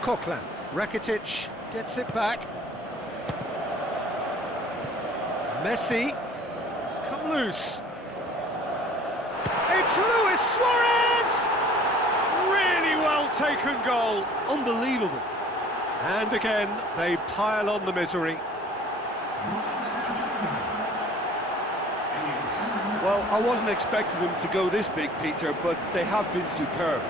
Coquelin, Rakitic gets it back. Messi, it's come loose. It's Luis Suarez! Really well taken goal. Unbelievable. And again, they pile on the misery. Well, I wasn't expecting them to go this big, Peter, but they have been superb.